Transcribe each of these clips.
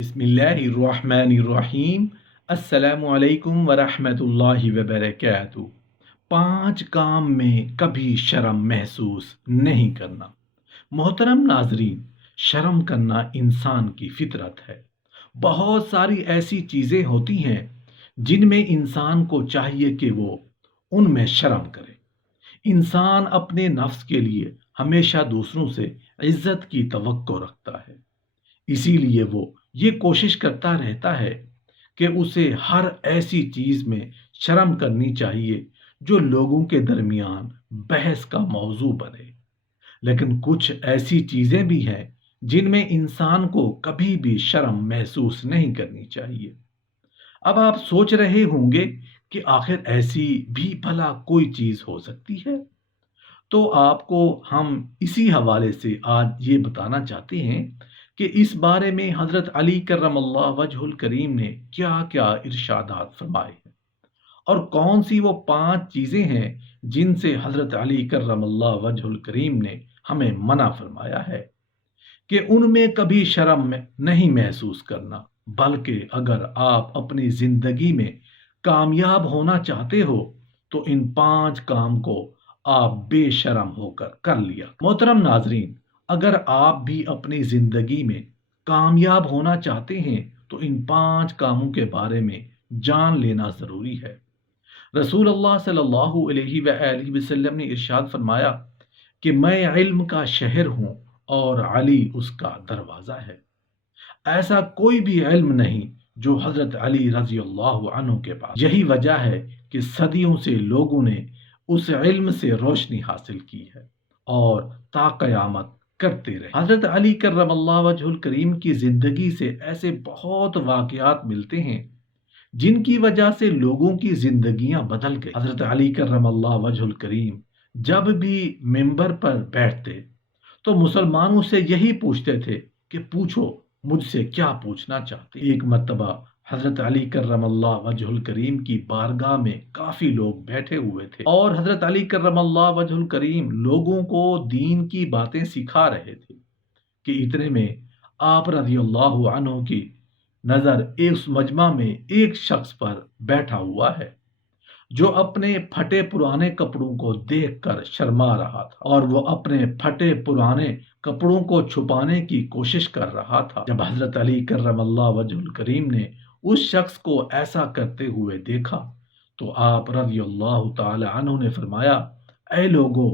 بسم اللہ الرحمن الرحیم۔ السلام علیکم ورحمۃ اللہ وبرکاتہ۔ 5 کام میں کبھی شرم محسوس نہیں کرنا۔ محترم ناظرین، شرم کرنا انسان کی فطرت ہے۔ بہت ساری ایسی چیزیں ہوتی ہیں جن میں انسان کو چاہیے کہ وہ ان میں شرم کرے۔ انسان اپنے نفس کے لیے ہمیشہ دوسروں سے عزت کی توقع رکھتا ہے، اسی لیے وہ یہ کوشش کرتا رہتا ہے کہ اسے ہر ایسی چیز میں شرم کرنی چاہیے جو لوگوں کے درمیان بحث کا موضوع بنے۔ لیکن کچھ ایسی چیزیں بھی ہیں جن میں انسان کو کبھی بھی شرم محسوس نہیں کرنی چاہیے۔ اب آپ سوچ رہے ہوں گے کہ آخر ایسی بھی بھلا کوئی چیز ہو سکتی ہے؟ تو آپ کو ہم اسی حوالے سے آج یہ بتانا چاہتے ہیں کہ اس بارے میں حضرت علی کرم اللہ وجہ الکریم نے کیا کیا ارشادات فرمائے ہیں، اور کون سی وہ 5 چیزیں ہیں جن سے حضرت علی کرم اللہ وجہ الکریم نے ہمیں منع فرمایا ہے کہ ان میں کبھی شرم نہیں محسوس کرنا، بلکہ اگر آپ اپنی زندگی میں کامیاب ہونا چاہتے ہو تو ان 5 کام کو آپ بے شرم ہو کر کر لیا۔ محترم ناظرین، اگر آپ بھی اپنی زندگی میں کامیاب ہونا چاہتے ہیں تو ان 5 کاموں کے بارے میں جان لینا ضروری ہے۔ رسول اللہ صلی اللہ علیہ وآلہ وسلم نے ارشاد فرمایا کہ میں علم کا شہر ہوں اور علی اس کا دروازہ ہے۔ ایسا کوئی بھی علم نہیں جو حضرت علی رضی اللہ عنہ کے پاس۔ یہی وجہ ہے کہ صدیوں سے لوگوں نے اس علم سے روشنی حاصل کی ہے اور تا قیامت کرتے رہے۔ حضرت علی کرم اللہ وجہ الکریم کی زندگی سے ایسے بہت واقعات ملتے ہیں جن کی وجہ سے لوگوں کی زندگیاں بدل گئی۔ حضرت علی کرم اللہ وجہ الکریم جب بھی ممبر پر بیٹھتے تو مسلمانوں سے یہی پوچھتے تھے کہ پوچھو، مجھ سے کیا پوچھنا چاہتے۔ ایک مرتبہ حضرت علی کرم اللہ وجہ الکریم کی بارگاہ میں کافی لوگ بیٹھے ہوئے تھے اور حضرت علی کرم اللہ وجہ الکریم لوگوں کو دین کی باتیں سکھا رہے تھے کہ اتنے میں آپ رضی اللہ عنہ کی نظر اس مجمع میں ایک شخص پر بیٹھا ہوا ہے جو اپنے پھٹے پرانے کپڑوں کو دیکھ کر شرما رہا تھا، اور وہ اپنے پھٹے پرانے کپڑوں کو چھپانے کی کوشش کر رہا تھا۔ جب حضرت علی کرم اللہ وجہ الکریم نے اس شخص کو ایسا کرتے ہوئے دیکھا تو آپ رضی اللہ تعالی عنہ نے فرمایا، اے لوگو،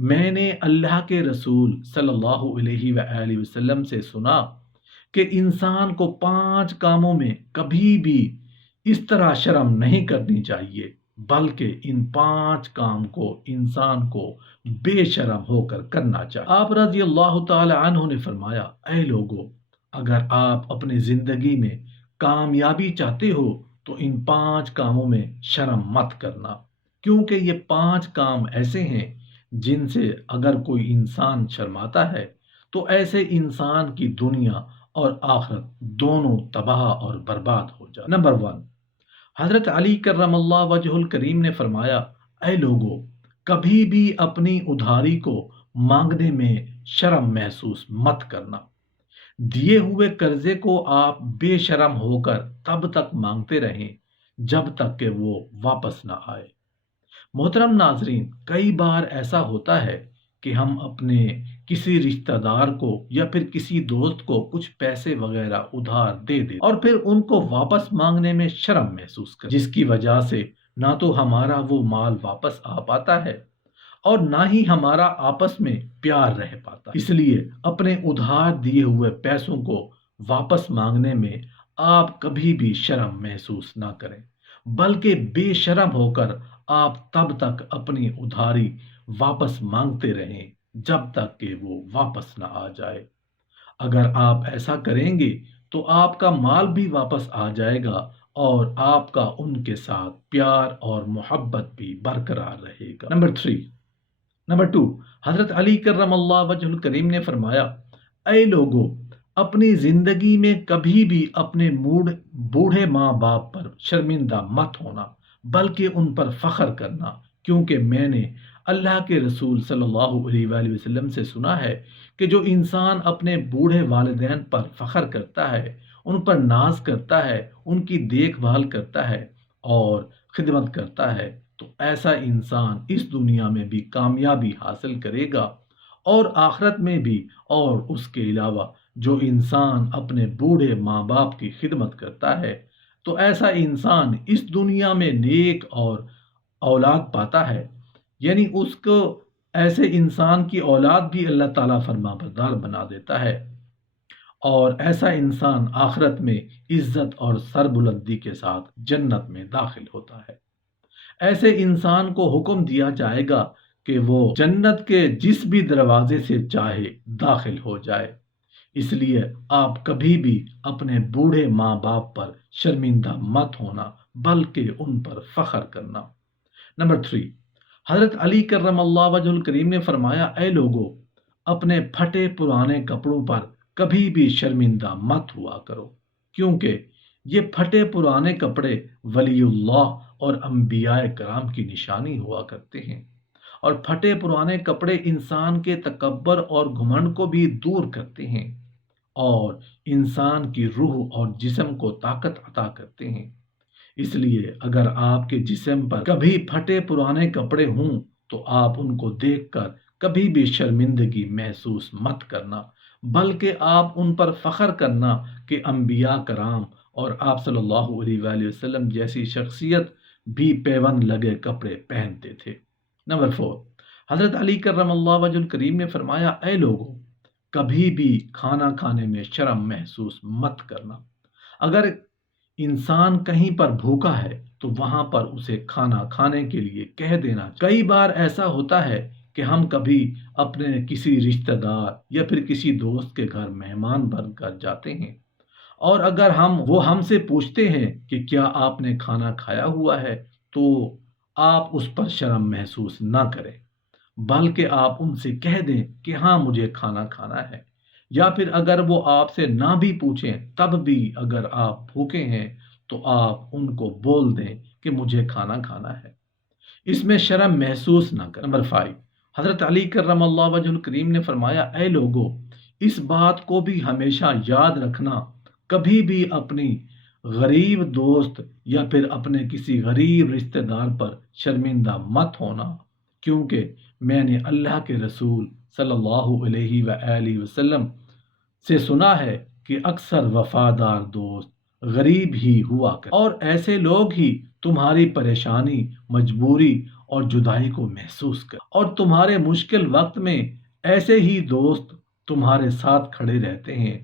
میں نے اللہ کے رسول صلی اللہ علیہ وآلہ وسلم سے سنا کہ انسان کو 5 کاموں میں کبھی بھی اس طرح شرم نہیں کرنی چاہیے، بلکہ ان 5 کام کو انسان کو بے شرم ہو کر کرنا چاہیے۔ آپ رضی اللہ تعالی عنہ نے فرمایا، اے لوگو، اگر آپ اپنی زندگی میں کامیابی چاہتے ہو تو ان 5 کاموں میں شرم مت کرنا، کیونکہ یہ 5 کام ایسے ہیں جن سے اگر کوئی انسان شرماتا ہے تو ایسے انسان کی دنیا اور آخرت دونوں تباہ اور برباد ہو جائے۔ نمبر 1، حضرت علی کرم اللہ وجہ الکریم نے فرمایا، اے لوگو، کبھی بھی اپنی ادھاری کو مانگنے میں شرم محسوس مت کرنا۔ دیے ہوئے قرضے کو آپ بے شرم ہو کر تب تک مانگتے رہیں جب تک کہ وہ واپس نہ آئے۔ محترم ناظرین، کئی بار ایسا ہوتا ہے کہ ہم اپنے کسی رشتہ دار کو یا پھر کسی دوست کو کچھ پیسے وغیرہ ادھار دے دیں اور پھر ان کو واپس مانگنے میں شرم محسوس کریں، جس کی وجہ سے نہ تو ہمارا وہ مال واپس آ پاتا ہے اور نہ ہی ہمارا آپس میں پیار رہ پاتا۔ اس لیے اپنے ادھار دیے ہوئے پیسوں کو واپس مانگنے میں آپ کبھی بھی شرم محسوس نہ کریں، بلکہ بے شرم ہو کر آپ تب تک اپنی ادھاری واپس مانگتے رہیں جب تک کہ وہ واپس نہ آ جائے۔ اگر آپ ایسا کریں گے تو آپ کا مال بھی واپس آ جائے گا اور آپ کا ان کے ساتھ پیار اور محبت بھی برقرار رہے گا۔ نمبر 2، حضرت علی کرم اللہ وجہ الکریم نے فرمایا، اے لوگو، اپنی زندگی میں کبھی بھی اپنے بوڑھے ماں باپ پر شرمندہ مت ہونا، بلکہ ان پر فخر کرنا، کیونکہ میں نے اللہ کے رسول صلی اللہ علیہ وآلہ وسلم سے سنا ہے کہ جو انسان اپنے بوڑھے والدین پر فخر کرتا ہے ان پر ناز کرتا ہے، ان کی دیکھ بھال کرتا ہے اور خدمت کرتا ہے، تو ایسا انسان اس دنیا میں بھی کامیابی حاصل کرے گا اور آخرت میں بھی۔ اور اس کے علاوہ جو انسان اپنے بوڑھے ماں باپ کی خدمت کرتا ہے تو ایسا انسان اس دنیا میں نیک اور اولاد پاتا ہے، یعنی اس کو ایسے انسان کی اولاد بھی اللہ تعالیٰ فرما بردار بنا دیتا ہے، اور ایسا انسان آخرت میں عزت اور سربلندی کے ساتھ جنت میں داخل ہوتا ہے۔ ایسے انسان کو حکم دیا جائے گا کہ وہ جنت کے جس بھی دروازے سے چاہے داخل ہو جائے۔ اس لیے آپ کبھی بھی اپنے بوڑھے ماں باپ پر شرمندہ مت ہونا بلکہ ان پر فخر کرنا۔ نمبر 3، حضرت علی کرم اللہ وجہ الکریم نے فرمایا، اے لوگو، اپنے پھٹے پرانے کپڑوں پر کبھی بھی شرمندہ مت ہوا کرو، کیونکہ یہ پھٹے پرانے کپڑے ولی اللہ اور انبیاء کرام کی نشانی ہوا کرتے ہیں، اور پھٹے پرانے کپڑے انسان کے تکبر اور گھمنڈ کو بھی دور کرتے ہیں اور انسان کی روح اور جسم کو طاقت عطا کرتے ہیں۔ اس لیے اگر آپ کے جسم پر کبھی پھٹے پرانے کپڑے ہوں تو آپ ان کو دیکھ کر کبھی بھی شرمندگی محسوس مت کرنا، بلکہ آپ ان پر فخر کرنا کہ انبیاء کرام اور آپ صلی اللہ علیہ وآلہ وسلم جیسی شخصیت بھی پیوند لگے کپڑے پہنتے تھے۔ نمبر 4، حضرت علی کرم اللہ وجہ الکریم نے فرمایا، اے لوگو، کبھی بھی کھانا کھانے میں شرم محسوس مت کرنا۔ اگر انسان کہیں پر بھوکا ہے تو وہاں پر اسے کھانا کھانے کے لیے کہہ دینا۔ کئی بار ایسا ہوتا ہے کہ ہم کبھی اپنے کسی رشتہ دار یا پھر کسی دوست کے گھر مہمان بن کر جاتے ہیں، اور اگر وہ ہم سے پوچھتے ہیں کہ کیا آپ نے کھانا کھایا ہوا ہے، تو آپ اس پر شرم محسوس نہ کریں، بلکہ آپ ان سے کہہ دیں کہ ہاں مجھے کھانا کھانا ہے۔ یا پھر اگر وہ آپ سے نہ بھی پوچھیں تب بھی اگر آپ بھوکے ہیں تو آپ ان کو بول دیں کہ مجھے کھانا کھانا ہے، اس میں شرم محسوس نہ کریں۔ نمبر 5، حضرت علی کرم اللہ وجہ الکریم نے فرمایا، اے لوگو، اس بات کو بھی ہمیشہ یاد رکھنا، کبھی بھی اپنی غریب دوست یا پھر اپنے کسی غریب رشتہ دار پر شرمندہ مت ہونا، کیونکہ میں نے اللہ کے رسول صلی اللہ علیہ وآلہ وسلم سے سنا ہے کہ اکثر وفادار دوست غریب ہی ہوا کرتے، اور ایسے لوگ ہی تمہاری پریشانی، مجبوری اور جدائی کو محسوس کر، اور تمہارے مشکل وقت میں ایسے ہی دوست تمہارے ساتھ کھڑے رہتے ہیں۔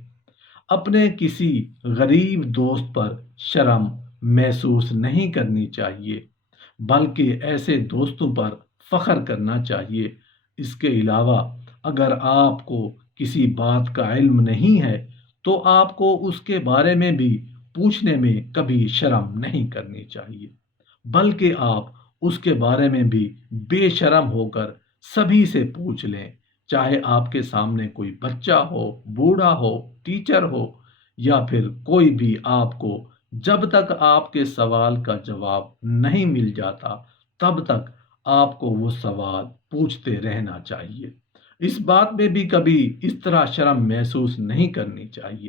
اپنے کسی غریب دوست پر شرم محسوس نہیں کرنی چاہیے، بلکہ ایسے دوستوں پر فخر کرنا چاہیے۔ اس کے علاوہ اگر آپ کو کسی بات کا علم نہیں ہے تو آپ کو اس کے بارے میں بھی پوچھنے میں کبھی شرم نہیں کرنی چاہیے، بلکہ آپ اس کے بارے میں بھی بے شرم ہو کر سبھی سے پوچھ لیں، چاہے آپ کے سامنے کوئی بچہ ہو، بوڑھا ہو، ٹیچر ہو یا پھر کوئی بھی آپ کو، جب تک آپ کے سوال کا جواب نہیں مل جاتا تب تک آپ کو وہ سوال پوچھتے رہنا چاہیے۔ اس بات میں بھی کبھی اس طرح شرم محسوس نہیں کرنی چاہیے۔